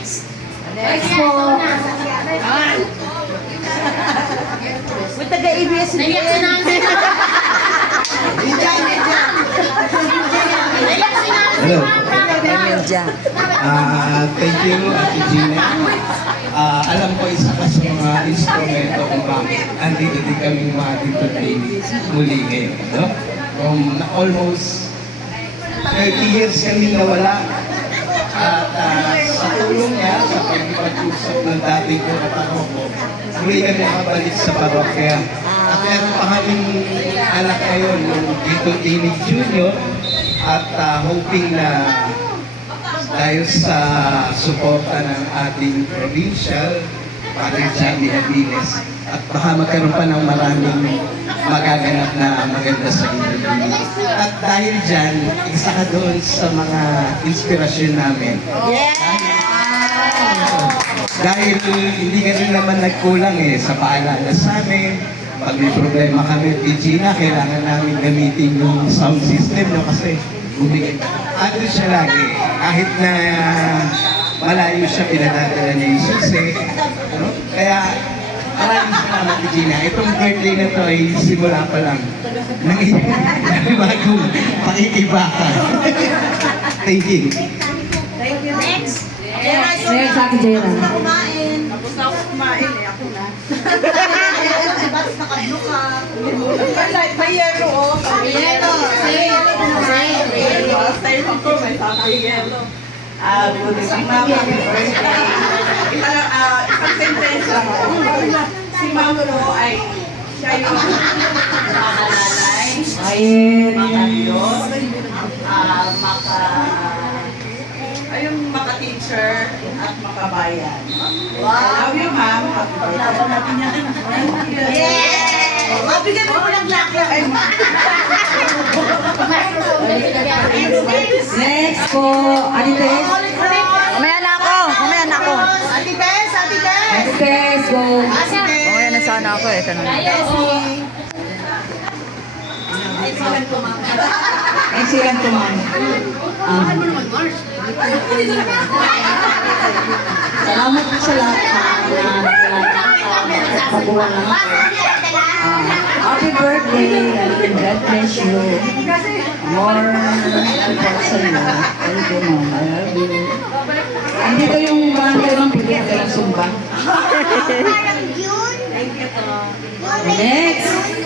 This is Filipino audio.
Next po. With taga-ABS din. Hello. Media. Thank you, Ate Gina. Alam ko isa ka sa mga instrumento kung bakit andito din kami ma-entertain muli ngayon. No? Almost 30 years kami nawala. At sa tulong niya, sa pag-ipag-usap ng dating ko at ako ko, muli kami nakabalik sa parokya. At meron pa kaming anak ngayon, yung Dito Tinig Junior, at hoping na dahil sa suporta ng ating provincial, Father Johnny Aviles, at baka magkaroon pa ng maraming magaganap na maganda sa Dito. At dahil dyan, isa ka doon sa mga inspirasyon namin. Dahil hindi ka rin naman nagkulang sa paalala sa amin. Pag may problema kami, Gina, kailangan namin gamitin yung sound system, no? Kasi bumigay. Ando siya lagi. Kahit na malayo siya, pinadadala niya yung susi. No? Kaya maraming salamat, Gina. Itong birthday na to ay simula pa lang ng bagong pakikibaka. Thank you. Next. Next, Ate Jera. Tapos na ako kumain ako na. Ba't nakablo ka? May yellow, May yellow. Last time ako, may yellow. Good evening, ma'am. Happy birthday. Isang sentence lang ako. Si ma'am ko ay siya yung makalalay, makayos, ayun, maka-teacher at makabayan. Wow! I love you, ma'am. Happy birthday. Yeah! Mabigyan mo ng lakla. Next po, Ate Tess. Mamaya na ako. Ate Tess, go. Mamaya na sana ako kanina. Excellent po, ma'am. Salamat po sa lahat na pagbuwan lang ako. Happy birthday and God bless you. More support sa iyo. Thank you, ma'am. I love you. Andito yung barangay ng Pilihan ng Sumba. Next.